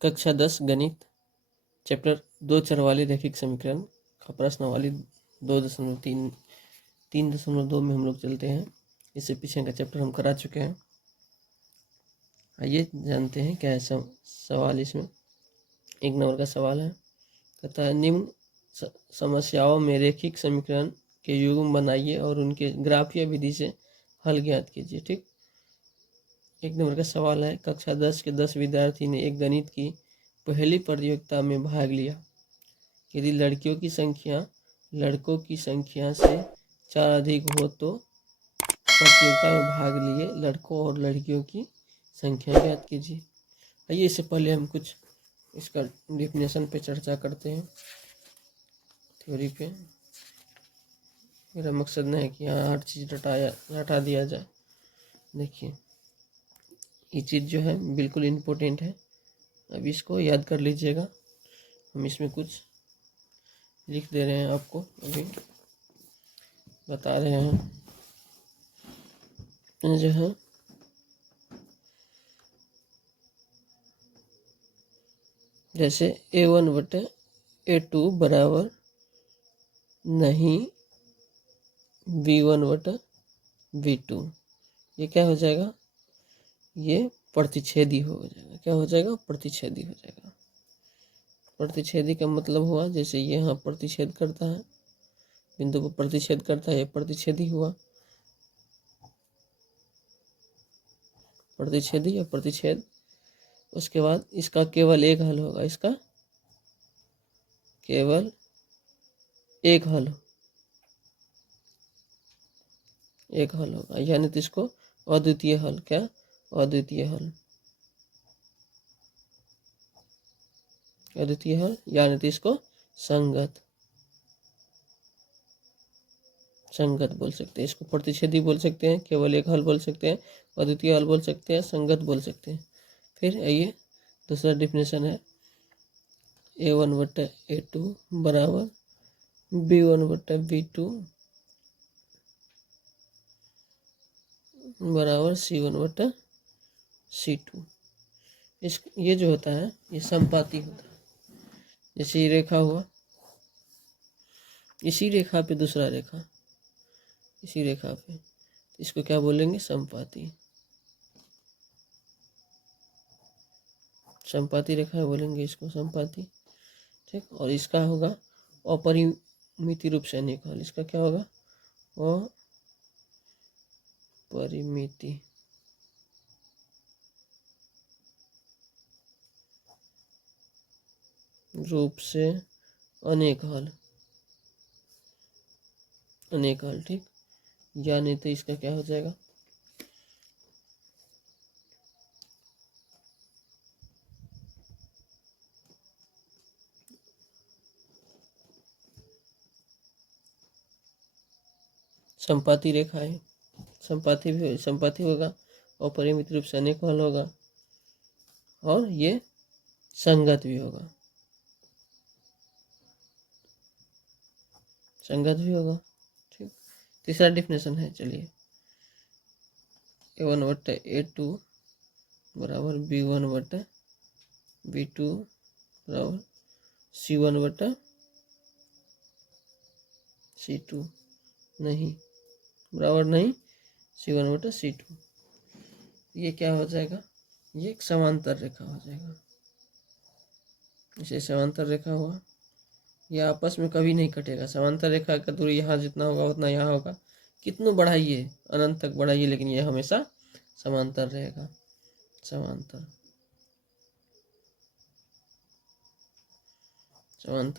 कक्षा 10 गणित चैप्टर 2 चर वाले रैखिक समीकरण का प्रश्नावली 3.2 में हम लोग चलते हैं। इससे पीछे का चैप्टर हम करा चुके हैं। आइए जानते हैं क्या है सवाल। इसमें 1 नंबर का सवाल है, कहता है निम्न समस्याओं में रैखिक समीकरण के युग्म बनाइए और उनके ग्राफीय विधि से हल ज्ञात कीजिए। ठीक, 1 नंबर का सवाल है, कक्षा 10 के 10 विद्यार्थी ने एक गणित की पहली प्रतियोगिता में भाग लिया। यदि लड़कियों की संख्या लड़कों की संख्या से 4 अधिक हो तो प्रतियोगिता में भाग लिए लड़कों और लड़कियों की संख्या ज्ञात कीजिए। आइए इससे पहले हम कुछ इसका डेफिनेशन पे चर्चा करते हैं, थ्योरी पे। मेरा मकसद नहीं है कि यहाँ हर चीज़ रटा दिया जाए। देखिए, ये चीज़ जो है बिल्कुल इम्पोर्टेंट है, अब इसको याद कर लीजिएगा। हम इसमें कुछ लिख दे रहे हैं, आपको अभी बता रहे हैं। जो है जैसे A1/A2 बराबर नहीं B1/B2, ये क्या हो जाएगा? ये प्रतिच्छेदी हो जाएगा। क्या हो जाएगा? प्रतिच्छेदी हो जाएगा। प्रतिच्छेदी का मतलब हुआ जैसे ये यहाँ प्रतिच्छेद करता है, बिंदु को प्रतिच्छेद करता है, ये प्रतिच्छेदी हुआ। प्रतिच्छेदी या प्रतिच्छेद। उसके बाद इसका केवल एक हल होगा, इसका केवल एक हल होगा, यानी तो इसको अद्वितीय हल। क्या? अद्वितीय हल। अद्वितीय हल यानी तो इसको संगत बोल सकते हैं। इसको प्रतिच्छेदी बोल सकते हैं, केवल एक हल बोल सकते हैं, अद्वितीय हल बोल सकते हैं, संगत बोल सकते हैं। फिर आइए दूसरा डिफिनेशन है, A1/A2 बराबर B1/B2 बराबर C1/C2। ये जो होता है ये संपाती होता है। जैसे ये रेखा हुआ, इसी रेखा पे दूसरा रेखा, इसी रेखा पे, इसको क्या बोलेंगे? संपाती। संपाती रेखा बोलेंगे इसको, संपाती। ठीक, और इसका होगा अपरिमित रूप से अनेक हल। इसका क्या होगा? अपरिमित रूप से अनेक हल। ठीक, या नहीं तो इसका क्या हो जाएगा? संपाती रेखा है, संपाती होगा, अपरिमित रूप से अनेक हल होगा, और ये संगत भी होगा। ठीक, तीसरा डिफिनेशन है, चलिए, A1/A2 बराबर B1/B2 बराबर C1/C2 नहीं, बराबर नहीं C1/C2। ये क्या हो जाएगा? ये एक समांतर रेखा हो जाएगा। इसे समांतर रेखा हुआ, ये आपस में कभी नहीं कटेगा। समांतर रेखा का दूरी यहाँ जितना होगा उतना यहाँ होगा। कितनों बढ़ाइए, अनंत तक बढ़ाइए, लेकिन ये हमेशा समांतर रहेगा। समांतर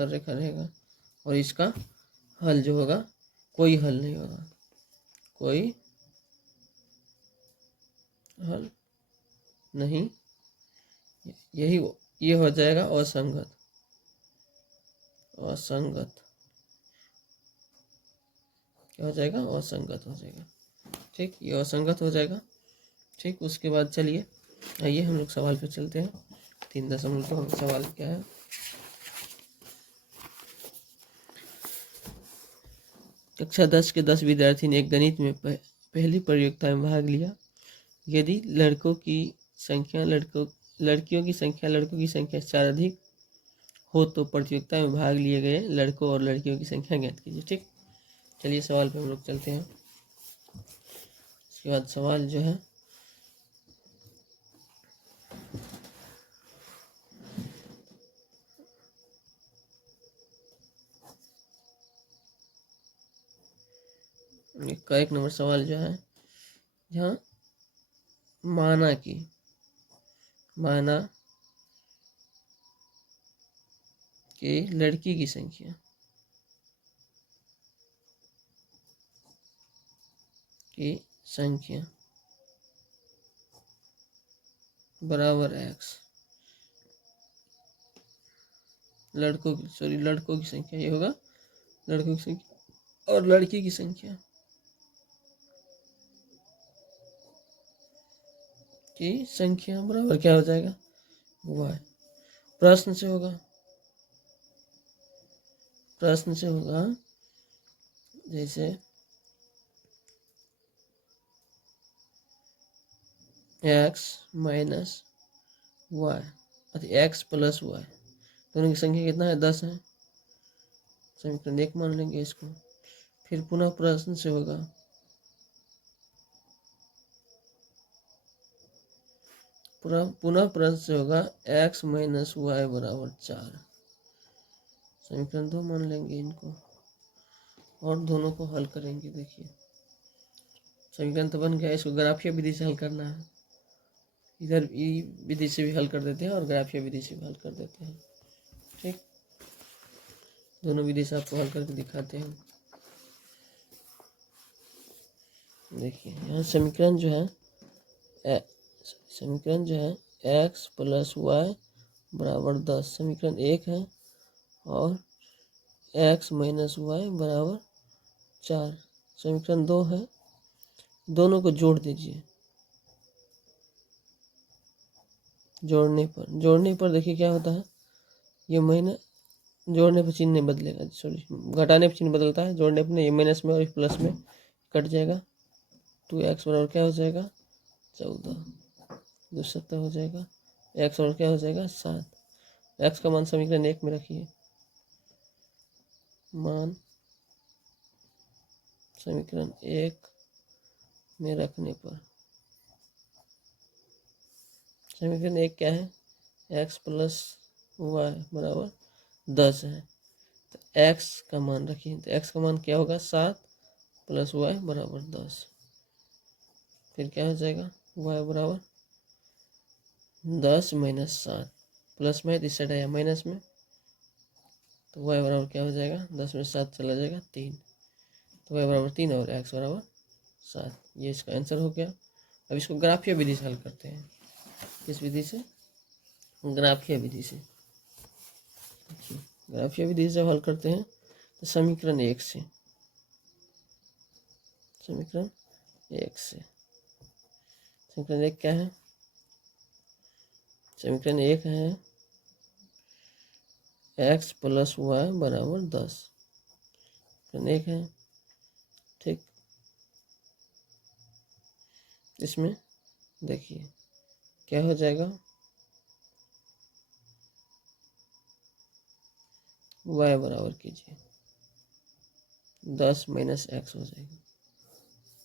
रेखा रहेगा, और इसका हल जो होगा, कोई हल नहीं होगा, कोई हल नहीं। ये हो जाएगा असंगत। क्या हो जाएगा? असंगत हो जाएगा। ठीक, ये असंगत हो जाएगा। ठीक, उसके बाद चलिए आइए हम लोग सवाल पे चलते हैं। 3.2 सवाल क्या है? कक्षा 10 के 10 विद्यार्थी ने एक गणित में पहली प्रतियोगिता में भाग लिया। यदि लड़कों की संख्या लड़कियों की संख्या लड़कों की संख्या से 4 अधिक हो तो प्रतियोगिता में भाग लिए गए लड़कों और लड़कियों की संख्या ज्ञात कीजिए। ठीक, चलिए सवाल पे हम लोग चलते हैं। इसके बाद सवाल जो है का 1 नंबर सवाल जो है, यहाँ माना कि लड़की की संख्या बराबर x, लड़कों की संख्या, ये होगा लड़कों की संख्या, और लड़की की संख्या बराबर क्या हो जाएगा, y। प्रश्न से होगा जैसे x माइनस वाई अथवा x प्लस वाई, दोनों की संख्या कितना है, 10 है। समीकरण 1 मान लेंगे इसको। फिर पुनः प्रश्न से होगा x माइनस वाई बराबर 4। समीकरण 2 मान लेंगे इनको और दोनों को हल करेंगे। देखिए समीकरण तो बन गया, इसको ग्राफीय विधि से हल करना है। इधर विधि से भी हल कर देते हैं और ग्राफीय विधि से भी हल कर देते हैं। ठीक, दोनों विधि से आपको हल करके दिखाते हैं। देखिए यहाँ समीकरण जो है x प्लस वाई बराबर 10 समीकरण 1 है, और x माइनस वाई बराबर 4 समीकरण 2 है। दोनों को जोड़ दीजिए। जोड़ने पर देखिए क्या होता है, ये महीना जोड़ने पर चिन्ह नहीं बदलेगा, सॉरी घटाने पर चिन्ह बदलता है, जोड़ने पर नहीं। ये माइनस में और प्लस में कट जाएगा। 2x बराबर क्या हो जाएगा, 14, 270 हो जाएगा। x और क्या हो जाएगा, 7। x का मान समीकरण 1 में रखिए, मान समीकरण 1 में रखने पर समीकरण 1 क्या है, x प्लस वाई बराबर 10 है। तो x का मान रखिए, तो x का मान क्या होगा, 7 प्लस वाई बराबर 10। फिर क्या हो जाएगा, y बराबर 10 माइनस 7, प्लस में इस साइड आया माइनस में, तो y बराबर क्या हो जाएगा, 10 में 7 चला जाएगा 3, तो y बराबर 3 और x बराबर 7। ये इसका आंसर हो गया। अब इसको ग्राफीय विधि से हल करते हैं। किस विधि से, ग्राफीय विधि से। ग्राफीय विधि से हल करते हैं तो समीकरण 1 से समीकरण 1 क्या है, समीकरण 1 है x प्लस वाई बराबर 10, समीकरण 1 है। ठीक, इसमें देखिए क्या हो जाएगा, y बराबर कीजिए 10 माइनस x हो जाएगा।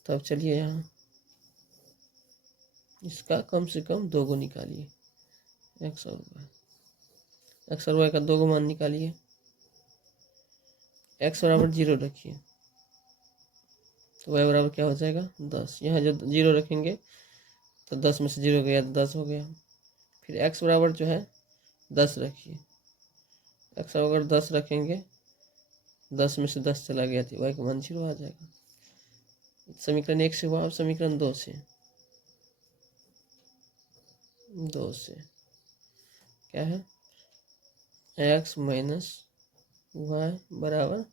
तब चलिए यहाँ इसका कम से कम 2 गो निकालिए, x और y का 2 गो मान निकालिए। x बराबर 0 रखिए, तो y बराबर क्या हो जाएगा, 10। यहाँ जब 0 रखेंगे तो 10 में से 0 गया तो 10 हो गया। फिर x बराबर जो है 10 रखिए, x अगर 10 रखेंगे, 10 में से 10 चला गया तो y का मान 0 आ जाएगा। समीकरण 1 से हुआ। अब समीकरण 2 से क्या है, x माइनस वाई बराबर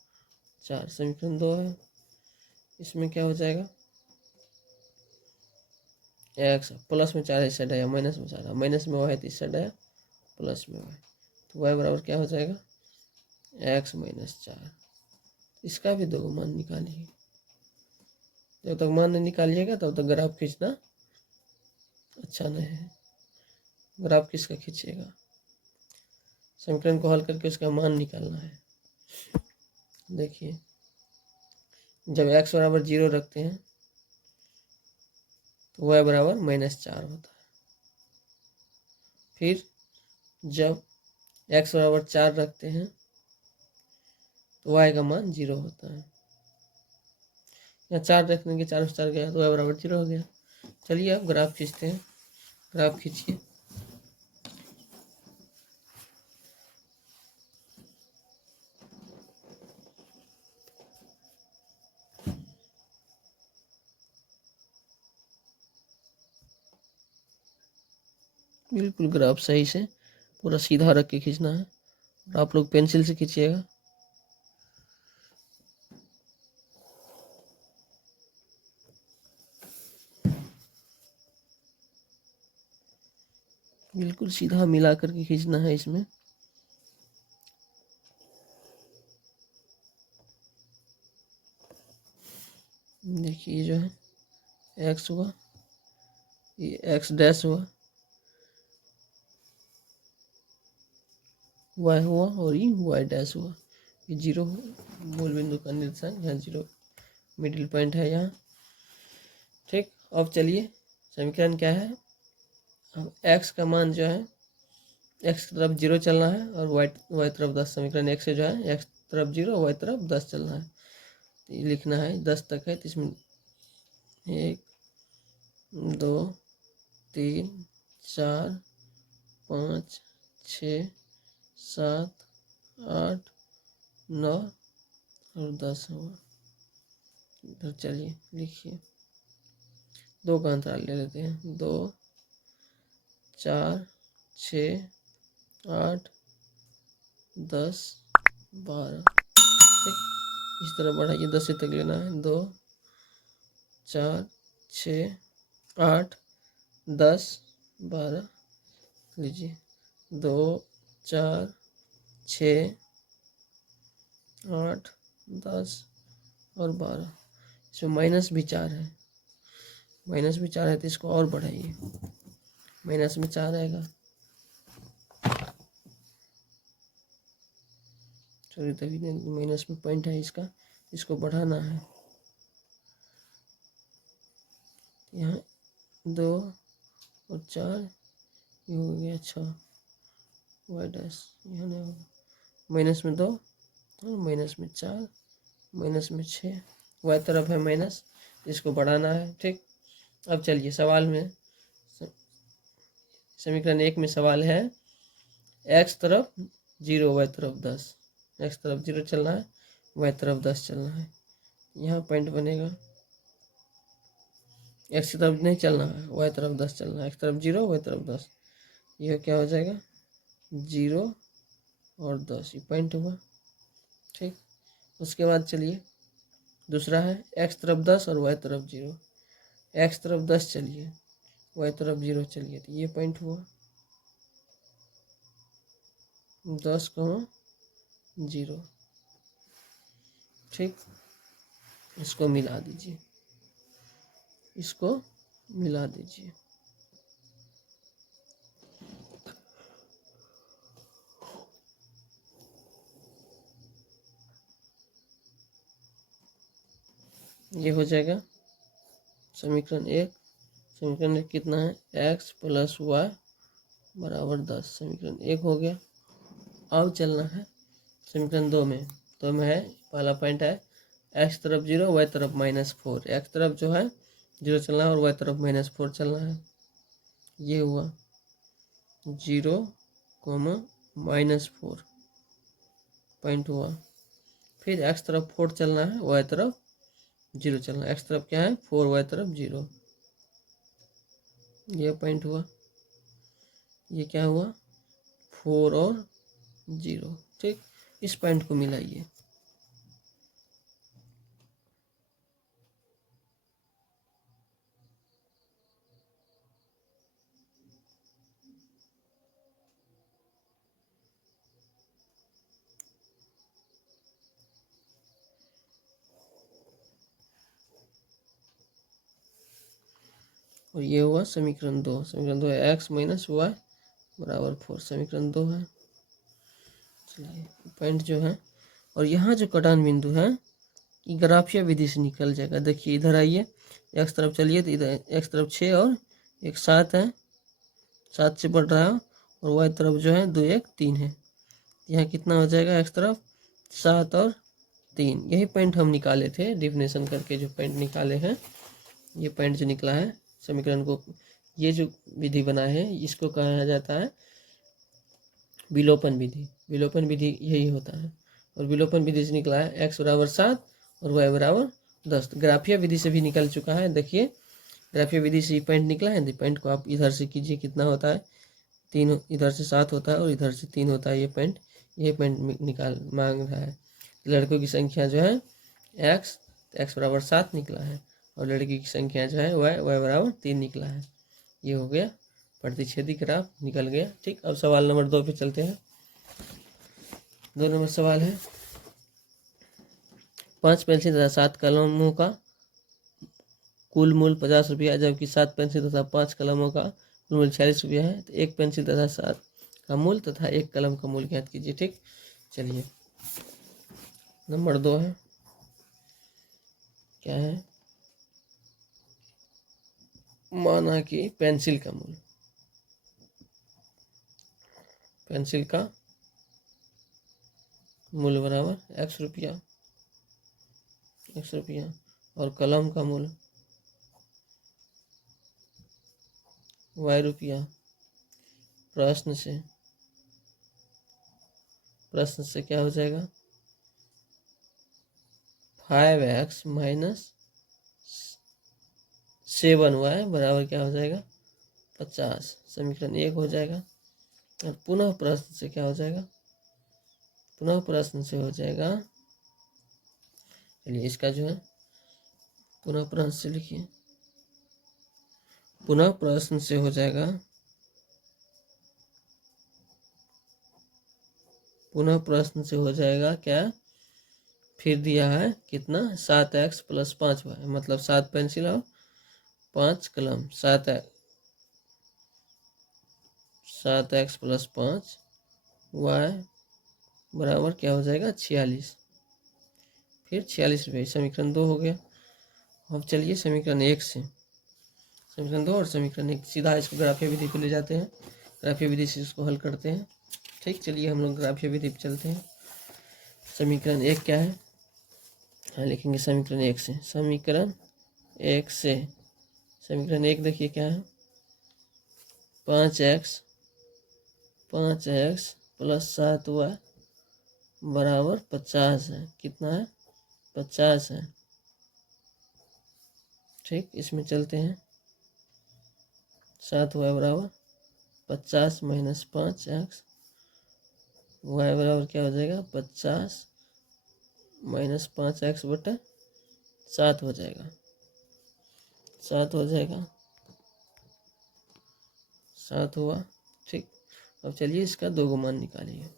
4 समीकरण 2 है। इसमें क्या हो जाएगा, x प्लस में 4 इस साइड आया, माइनस में 4, माइनस में y है तो इस साइड आया, प्लस में y, तो y बराबर क्या हो जाएगा, x माइनस 4। इसका भी 2 मान निकालिए। जब तक मान नहीं निकालिएगा तब तक ग्राफ खींचना अच्छा नहीं है। ग्राफ किसका खींचिएगा, समीकरण को हल करके उसका मान निकालना है। देखिए जब x बराबर 0 रखते हैं तो y बराबर -4 होता है। फिर जब x बराबर 4 रखते हैं तो y का मान 0 होता है। यहाँ 4 रखने के 4 से 4 गया तो y बराबर 0 हो गया। चलिए अब ग्राफ खींचते हैं, ग्राफ खींचिए। बिल्कुल ग्राफ सही से पूरा सीधा रख के खींचना है और आप लोग पेंसिल से खींचिएगा। बिल्कुल सीधा मिला करके खींचना है इसमें। देखिए ये जो है x हुआ, ये x डैश हुआ, y हुआ और ये y डैश हुआ। ये 0 मूल बिंदु का निर्देशांक, यहाँ 0 मिडिल पॉइंट है यहाँ। ठीक, अब चलिए समीकरण क्या है, अब x का मान जो है x की तरफ 0 चलना है और y तरफ 10। समीकरण 1 से जो है x तरफ 0 y तरफ 10 चलना है। तो ये लिखना है 10 तक है, तो इसमें 1 2 3 4 5 6 7 8 9 और 10 होगा। इधर चलिए लिखिए, 2 का अंतराल ले लेते हैं, 2 4 6 8 10 12। ठीक, इस तरह बढ़ाइए, 10 तक लेना है, 2 4 6 8 10 12 लीजिए, 2 4 6 8 10 और 12। इसमें माइनस भी 4 है, माइनस भी 4 है तो इसको और बढ़ाइए, माइनस में 4 आएगा। सॉरी तभी माइनस में पॉइंट है इसका, इसको बढ़ाना है। यहाँ 2 और 4, ये हो गया 6, वाई डैश यहाँ नहीं होगा, माइनस में 2 और माइनस में 4, माइनस में 6, वाई तरफ है माइनस, इसको बढ़ाना है। ठीक, अब चलिए सवाल में, समीकरण 1 में सवाल है x तरफ 0 y तरफ 10, x तरफ 0 चलना है, y तरफ 10 चलना है। यहाँ पॉइंट बनेगा, x की तरफ नहीं चलना है, y तरफ 10 चलना है, x तरफ 0 y तरफ 10। यह क्या हो जाएगा 0 और 10, ये पॉइंट हुआ। ठीक, उसके बाद चलिए दूसरा है x तरफ 10 और y तरफ 0, x तरफ 10 चलिए, y तरफ 0 चलिए, तो ये पॉइंट हुआ 10, 0। ठीक, इसको मिला दीजिए, इसको मिला दीजिए। ये हो जाएगा समीकरण 1। समीकरण 1 कितना है, x प्लस वाई बराबर 10। समीकरण 1 हो गया। अब चलना है समीकरण 2 में, तो में है पहला पॉइंट है x तरफ 0 y तरफ -4, x तरफ जो है 0 चलना है और y तरफ -4 चलना है। ये हुआ 0, -4 पॉइंट हुआ। फिर x तरफ 4 चलना है, y तरफ 0 चलना है। x तरफ क्या है 4, y तरफ 0, ये पॉइंट हुआ। ये क्या हुआ 4 और 0। ठीक, इस पॉइंट को मिलाइए, और ये हुआ समीकरण 2। समीकरण 2 है x माइनस वाई बराबर 4 समीकरण 2 है। चलिए पॉइंट जो है, और यहाँ जो कटान बिंदु है ये ग्राफिया विधि से निकल जाएगा। देखिए इधर आइए, एक्स तरफ चलिए तो इधर एक्स तरफ 6 और 1 7 है, 7 से बढ़ रहा है, और वाई तरफ जो है 2 1 3 है। यहाँ कितना हो जाएगा, एक्स तरफ 7 और 3। यही पॉइंट हम निकाले थे, डिफिनेशन करके जो पॉइंट निकाले हैं, ये पॉइंट जो निकला है समीकरण को, ये जो विधि बना है इसको कहा जाता है विलोपन विधि। विलोपन विधि यही होता है, और विलोपन विधि से निकला है एक्स बराबर 7 और वाई बराबर 10। ग्राफिया विधि से भी निकल चुका है। देखिए ग्राफिया विधि से पॉइंट निकला है, पॉइंट को आप इधर से कीजिए, कितना होता है 3, इधर से 7 होता है और इधर से 3 होता है। ये पॉइंट निकाल मांग रहा है। लड़कों की संख्या जो है एक्स बराबर 7 निकला है, और लड़की की संख्या जो है वाई बराबर 3 निकला है। ये हो गया प्रतिच्छेदी ग्राफ निकल गया। ठीक, अब सवाल नंबर 2 पे चलते हैं। 2 नंबर सवाल है, 5 पेंसिल तथा 7 कलमों का कुल मूल्य 50 रुपया, जबकि 7 पेंसिल तथा 5 कलमों का कुल मूल्य 46 रुपया है। तो 1 पेंसिल तथा 7 का मूल्य तथा 1 कलम का मूल्य ज्ञात कीजिए। ठीक, चलिए नंबर 2 है, क्या है, माना कि पेंसिल का मूल्य, पेंसिल का मूल्य बराबर x रुपया, और कलम का मूल्य y रुपया। प्रश्न से क्या हो जाएगा, 5x माइनस 7y बराबर क्या हो जाएगा 50। समीकरण 1 हो जाएगा। और पुनः प्रश्न से क्या हो जाएगा, पुनः प्रश्न से हो जाएगा, चलिए इसका जो है पुनः प्रश्न से लिखिए, पुनः प्रश्न से हो जाएगा, पुनः प्रश्न से हो जाएगा क्या, फिर दिया है कितना 7x प्लस 5y, मतलब 7 पेंसिल और 5 कलम, 7x प्लस 5y बराबर क्या हो जाएगा 46, फिर 46 रुपये। समीकरण 2 हो गया। अब चलिए समीकरण 1 से, समीकरण 2 और समीकरण 1 सीधा इसको ग्राफिया विधि पे ले जाते हैं, ग्राफिया विधि से इसको हल करते हैं। ठीक, चलिए हम लोग ग्राफिया विधि पे चलते हैं। समीकरण 1 क्या है, हाँ लिखेंगे समीकरण 1 से, समीकरण 1 से, समीकरण 1 देखिए क्या है, 5x प्लस 7y बराबर 50 है। कितना है 50 है। ठीक, इसमें चलते हैं, 7y बराबर 50 माइनस 5x, y बराबर क्या हो जाएगा 50 माइनस 5x बटा 7 हो जाएगा, 7 हो जाएगा, 7 हुआ। ठीक, अब चलिए इसका 2 मान निकालिए,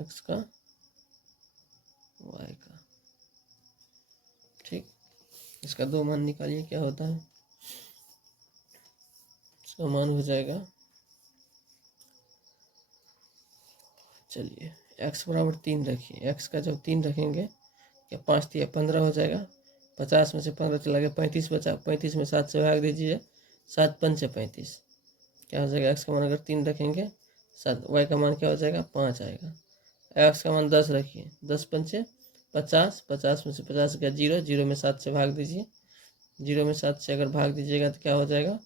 x का y का। ठीक, इसका 2 मान निकालिए, क्या होता है, इसका मान हो जाएगा, चलिए x बराबर 3 रखिए, x का जब 3 रखेंगे क्या 5 3 15 हो जाएगा, 50 में से 15 चला गया, 35 बचा, 35 में 7 से भाग दीजिए, 7 5 से 35, क्या हो जाएगा, x का मान अगर 3 रखेंगे 7, y का मान क्या हो जाएगा 5 आएगा। x का मान 10 रखिए, 10 पंचे 50, 50 में से 50 गया 0, 0 में 7 से भाग दीजिए, 0 में 7 से अगर भाग दीजिएगा तो क्या हो जाएगा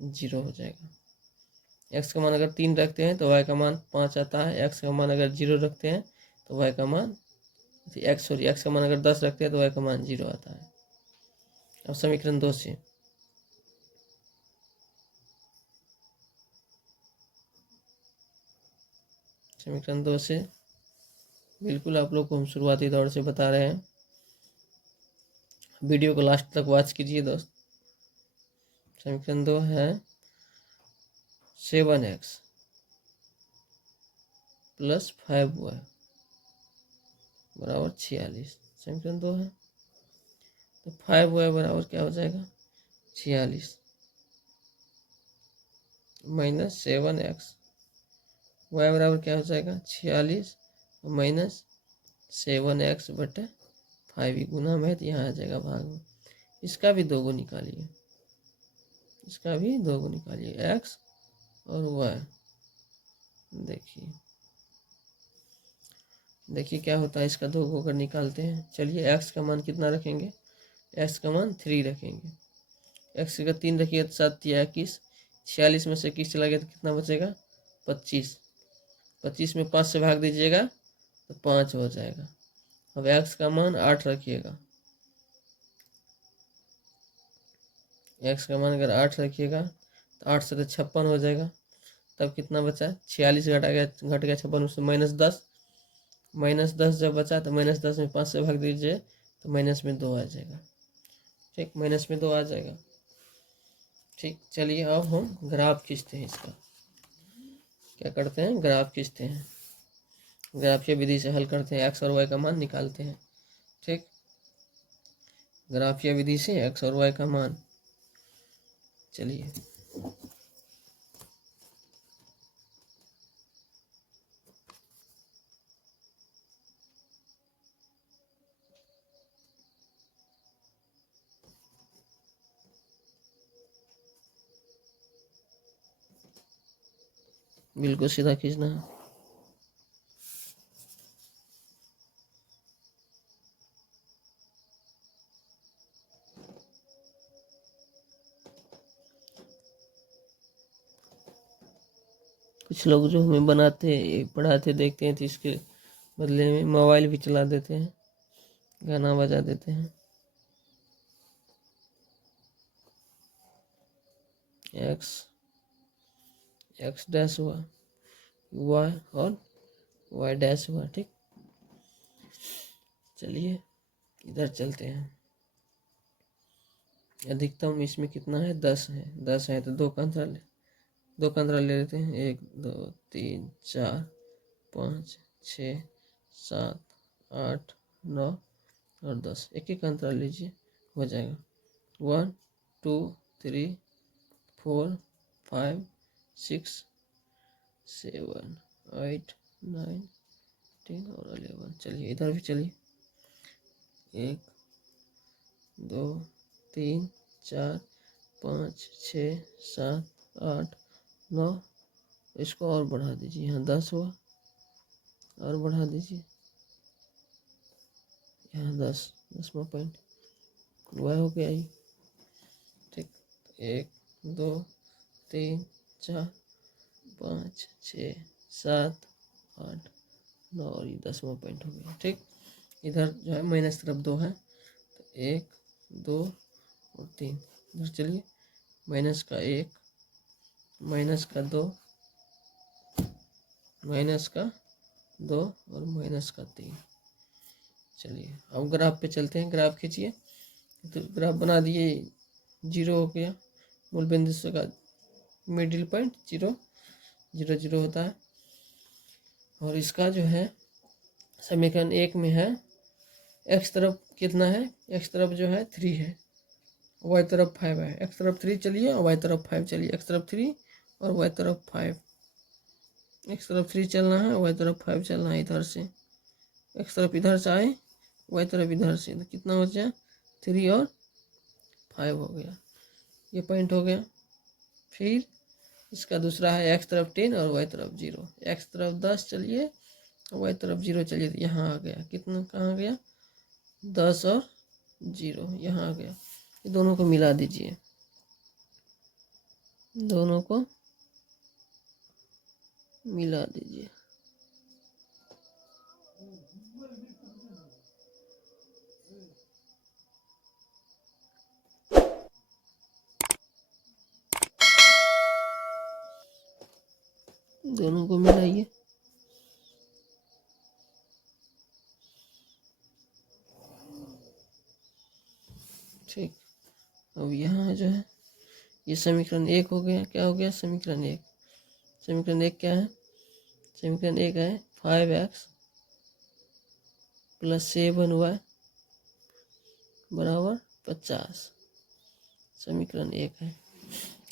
0 हो जाएगा। x का मान अगर 3 रखते हैं तो y का मान 5 आता है, x का मान अगर 0 रखते हैं तो y का मान x का मान अगर 10 रखते हैं तो y का मान 0 आता है। अब समीकरण 2 से, समीकरण 2 से बिल्कुल आप लोग को हम शुरुआती दौर से बता रहे हैं, वीडियो को लास्ट तक वॉच कीजिए दोस्त। समीकरण 2 है 7x प्लस 5y बराबर 46, समीकरण 2 है। तो 5y बराबर क्या हो जाएगा 46 माइनस 7x, y बराबर क्या हो जाएगा 46 माइनस 7x बटे 5 गुना में, तो यहाँ आ जाएगा भाग में। इसका भी 2 को निकालिए, इसका भी 2 को निकालिए, x और y। देखिए क्या होता है, इसका 2 को अगर निकालते हैं। चलिए x का मान कितना रखेंगे, x का मान 3 रखेंगे। x का 3 रखिए तो 7 या 21, 46 में से 21 चला गया तो कितना बचेगा 25। 25 में 5 से भाग दीजिएगा तो 5 हो जाएगा। अब x का मान 8 रखिएगा, x का मान अगर 8 रखिएगा तो 8 से तो 56 हो जाएगा। तब कितना बचा, 46 घट गया 56 उससे -10 जब बचा तो -10 में 5 से भाग दीजिए तो माइनस में 2 आ जाएगा। ठीक, माइनस में 2 आ जाएगा। ठीक, चलिए अब हम ग्राफ खींचते हैं इसका। क्या करते हैं, ग्राफ खींचते हैं। ग्राफीय विधि से हल करते हैं, एक्स और वाई का मान निकालते हैं। ठीक, ग्राफीय विधि से एक्स और वाई का मान। चलिए बिल्कुल सीधा खींचना है। कुछ लोग जो हमें बनाते पढ़ाते देखते हैं तो इसके बदले में मोबाइल भी चला देते हैं, गाना बजा देते हैं। एक्स डैश हुआ, वाई और वाई डैश हुआ। ठीक, चलिए इधर चलते हैं। अधिकतम इसमें कितना है, 10 है। 10 है तो 2 का अंतराल ले लेते हैं। 1 2 3 4 5 6 7 8 9 और 10, एक एक अंतराल लीजिए, हो जाएगा। 1 2 3 4 5 6 7 8 9 10 और 11। चलिए इधर भी चलिए, 1 2 3 4 5 6 7 8 9। इसको और बढ़ा दीजिए, यहाँ 10 हुआ, और बढ़ा दीजिए, यहाँ 10वां पॉइंट वह हो गया ही। ठीक, 1 2 3 4 5 6 7 8 9 और ये 10वां पॉइंट हो गया। ठीक, इधर जो है माइनस तरफ 2 है तो 1 2 और 3। इधर चलिए, माइनस का 1 माइनस का 2 माइनस का 2 और माइनस का 3। चलिए अब ग्राफ पे चलते हैं, ग्राफ खींचिए। तो ग्राफ बना दिए, 0 हो गया, मूल बिंदु से का मिडिल पॉइंट 0 0 0 होता है। और इसका जो है समीकरण 1 में है, x तरफ कितना है, x तरफ जो है 3 है, y तरफ 5 है। x तरफ 3 चलिए और y तरफ 5 चलिए, x तरफ 3 और y तरफ 5। x तरफ 3 चलना है, y तरफ 5 चलना है। इधर से x तरफ इधर से आए, y तरफ इधर से, तो कितना बचा 3 और 5 हो गया, ये पॉइंट हो गया। फिर इसका दूसरा है x तरफ 10 और y तरफ 0। x तरफ 10 चलिए और y तरफ 0 चलिए, तो यहाँ आ गया, कितना कहाँ गया 10 और 0 यहाँ आ गया। ये दोनों को मिला दीजिए, दोनों को मिला दीजिए। दोनों को मिलाइए। ठीक, अब यहाँ जो है ये समीकरण 1 हो गया। क्या हो गया समीकरण 1? समीकरण 1 क्या है? समीकरण 1 है 5x + 7y बराबर 50। समीकरण 1 है।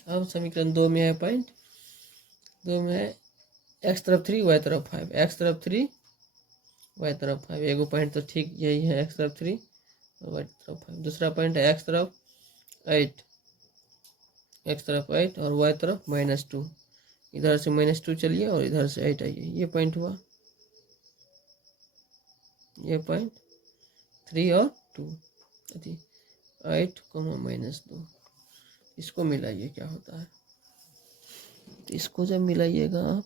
अब समीकरण 2 में है पॉइंट, 2 में है x तरफ 3 y तरफ 5, x तरफ 3 y तरफ 5। एगो पॉइंट तो ठीक यही है, x तरफ 3 और y तरफ 5। दूसरा पॉइंट है x तरफ 8, x तरफ 8 और y तरफ -2। इधर से -2 चलिए और इधर से 8 आइए। ये पॉइंट हुआ, ये पॉइंट 3 और 2, 8, -2। इसको मिलाइए, क्या होता है? तो इसको जब मिलाइएगा आप,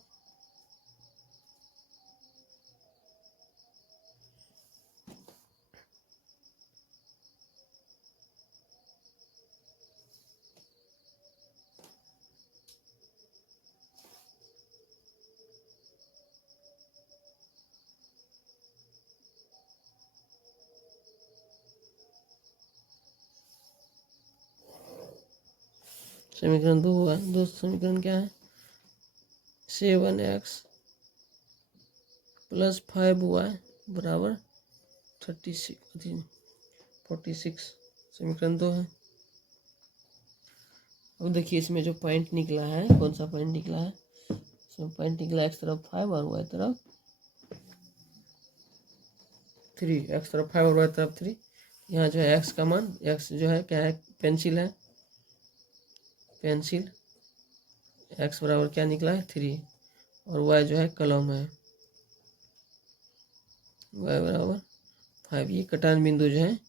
समीकरण 2 हुआ। दोस्त समीकरण क्या है? 7x + 5y बराबर 46 समीकरण 2 है। अब देखिए इसमें जो पॉइंट निकला है, कौन सा पॉइंट निकला है? इसमें पॉइंट निकला x तरफ 5 और y तरफ 3, x तरफ 5 और y तरफ 3। यहाँ जो है x का मान, x जो है क्या है? पेंसिल है, पेंसिल। x बराबर क्या निकला है? 3 और y जो है कलम है, y बराबर 5। ये कटान बिंदु जो है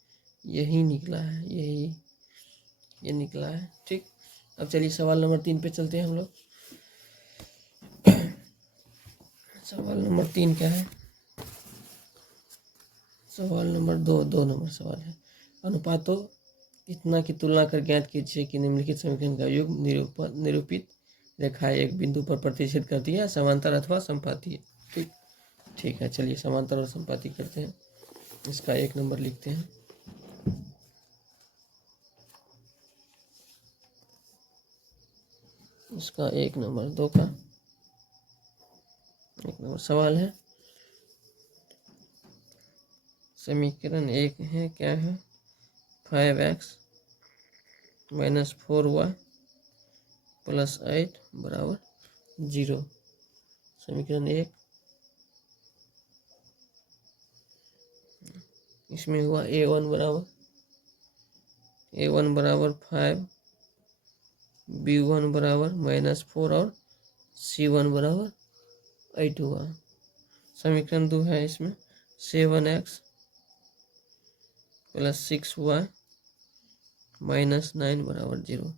यही निकला है, ये निकला है। ठीक, अब चलिए सवाल नंबर 3 पे चलते हैं हम लोग। सवाल नंबर 3 क्या है? सवाल नंबर 2 नंबर सवाल है। अनुपातों इतना की तुलना कर ज्ञात कीजिए कि निम्नलिखित समीकरण का योग निरूपित रेखाएं एक बिंदु पर प्रतिच्छेद करती है, समांतर अथवा संपाती है। ठीक है, चलिए समांतर और संपाती करते हैं। इसका 1 नंबर लिखते हैं। इसका 1 नंबर, 2 का 1 नंबर सवाल है। समीकरण 1 है, क्या है? 5x - 4y + 8 बराबर 0। समीकरण 1, इसमें हुआ a1 बराबर 5, b1 बराबर -4 और c1 बराबर 8 हुआ। समीकरण 2 है, इसमें 7x + 6y - 9 बराबर 0।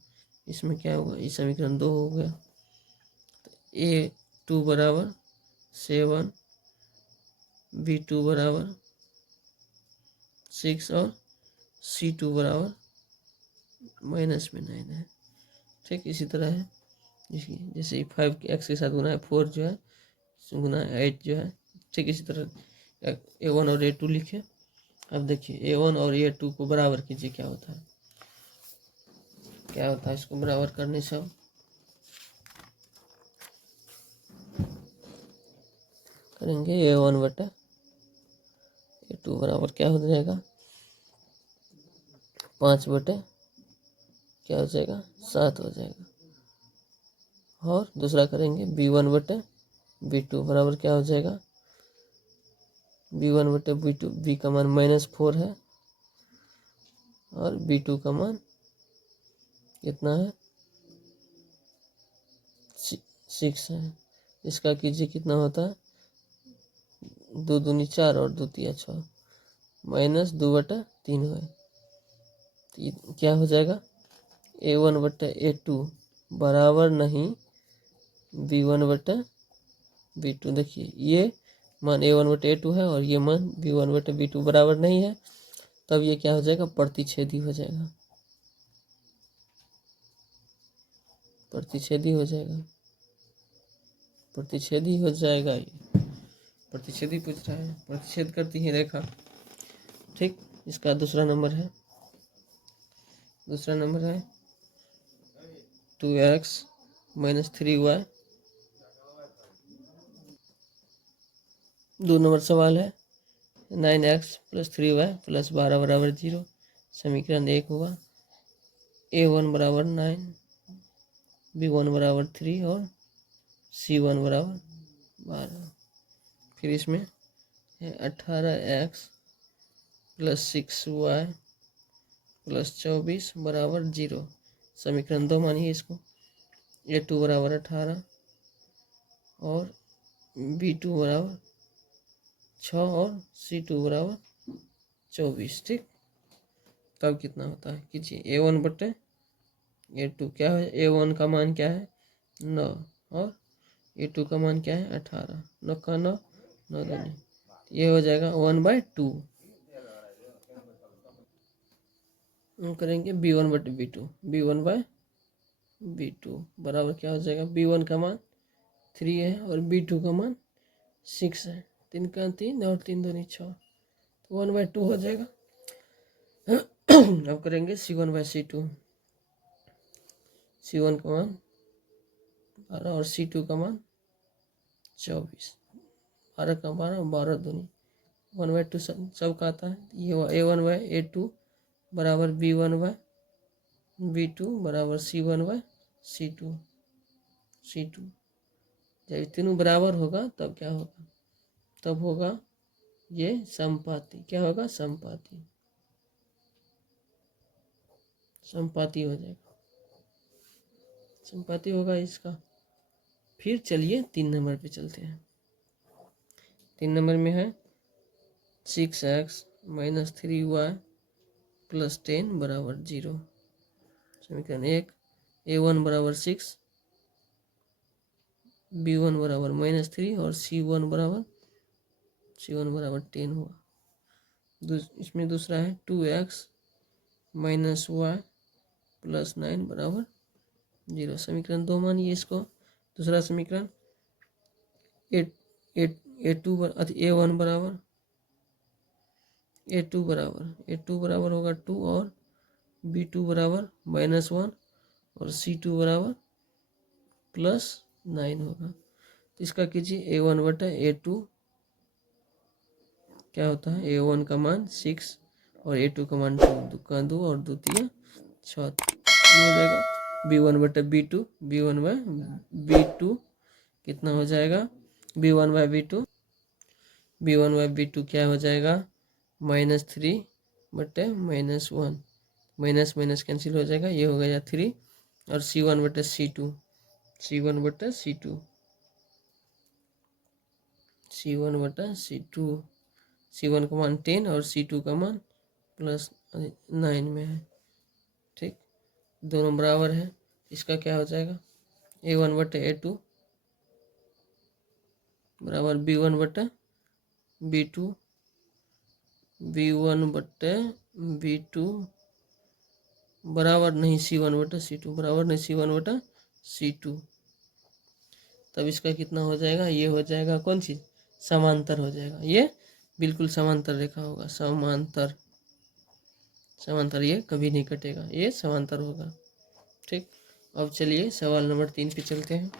इसमें क्या होगा? ये समीकरण 2 हो गया। तो a2 बराबर 7, b2 बराबर 6 और c2 बराबर -9 है। ठीक, इसी तरह है, जैसे 5x के साथ गुना है 4 जो है, गुना 8 जो है। ठीक, इसी तरह a1 और a2 लिखे। अब देखिए a1 और a2 को बराबर कीजिए, क्या होता है? क्या होता है इसको बराबर करने से? करेंगे a1 बटा a2 बराबर क्या हो जाएगा? 5 बटे क्या हो जाएगा? 7 हो जाएगा। और दूसरा करेंगे b1 बटे b2 बराबर क्या हो जाएगा? b1 बटे b2, b का मान -4 है और b2 का मान कितना है? 6 है। इसका कीजिए, कितना होता है? 2 दूनी 4 और 2 तिया 6, -2 बटा 3 है। तो क्या हो जाएगा? a1 बटे a2 बराबर नहीं b1 बटे b2। देखिए ये मान a1 बटे a2 है और ये मान b1 बटे b2 बराबर नहीं है, तब ये क्या हो जाएगा? प्रतिच्छेदी हो जाएगा, प्रतिच्छेदी हो जाएगा, प्रतिच्छेदी हो जाएगा। ये प्रतिच्छेदी पूछ रहा है, प्रतिच्छेद करती है रेखा। ठीक, इसका दूसरा नंबर है, दूसरा नंबर है 2x - 3y। 2 नंबर सवाल है 9x + 3y + 12 बराबर 0। समीकरण 1 हुआ। A1 बराबर 9, B1 बराबर 3 और C1 बराबर 12। फिर इसमें है 18x प्लस 6y प्लस 24 बराबर 0। समीकरण 2 मानिए इसको। A2 बराबर 18 और B2 बराबर 6 और C2 बराबर 24। ठीक, तब कितना होता है कीजिए। A1 बटे A2 क्या है, A1 का मान क्या है 9 और A2 का मान क्या है 18। 9 का 9, 9 दूनी, ये हो जाएगा 1/2। हम करेंगे B1 बटे B2, B1/B2 बराबर क्या हो जाएगा, B1 का मान 3 है और B2 का मान 6 है। 3 का 3 और 3 दूनी 6, तो 1/2 हो जाएगा। अब करेंगे C1/C2। C1 का मान 12 और C2 का मान 24। 12 का 12, 12 दूनी 1/2 सब का आता है। ये A1/A2 बराबर B1/B2 बराबर C1/C2। जब तीनों बराबर होगा तब क्या होगा, तब होगा ये समपाती। क्या होगा, समपाती। समपाती हो जाएगा, समपाती होगा इसका। फिर चलिए 3 नंबर पे चलते हैं। 3 नंबर में है 6x माइनस 3y प्लस 10 बराबर 0। समीकरण 1, A1 बराबर 6, B1 बराबर -3 और C1 बराबर 10 हुआ। इसमें दूसरा है 2x माइनस y प्लस 9 बराबर 0। समीकरण 2 मानिए इसको। दूसरा समीकरण A1 बराबर A2 बराबर होगा 2 और B2 बराबर -1 और C2 बराबर +9 होगा। तो इसका कीजिए A1 बटा A2 क्या होता है, A1 का मान 6 और A2 का मान 2, 2 का 2 और 2 तिया 6 हो जाएगा। B1 बटा B2 कितना हो जाएगा, B1/B2 क्या हो जाएगा, -3 बटे -1, माइनस माइनस कैंसिल हो जाएगा, ये हो गया 3 और C1 बटे C2 C1 का मान 10 और C2 का मान +9 में है। ठीक, दोनों बराबर है। इसका क्या हो जाएगा, A1 बटे A2 बराबर B1 बटे B2 बराबर नहीं C1 बटा C2 बराबर नहीं C1 बटा C2। तब इसका कितना हो जाएगा, ये हो जाएगा कौन चीज़, समांतर हो जाएगा। ये बिल्कुल समांतर रेखा होगा, समांतर ये कभी नहीं कटेगा, ये समांतर होगा। ठीक, अब चलिए सवाल नंबर 3 पे चलते हैं।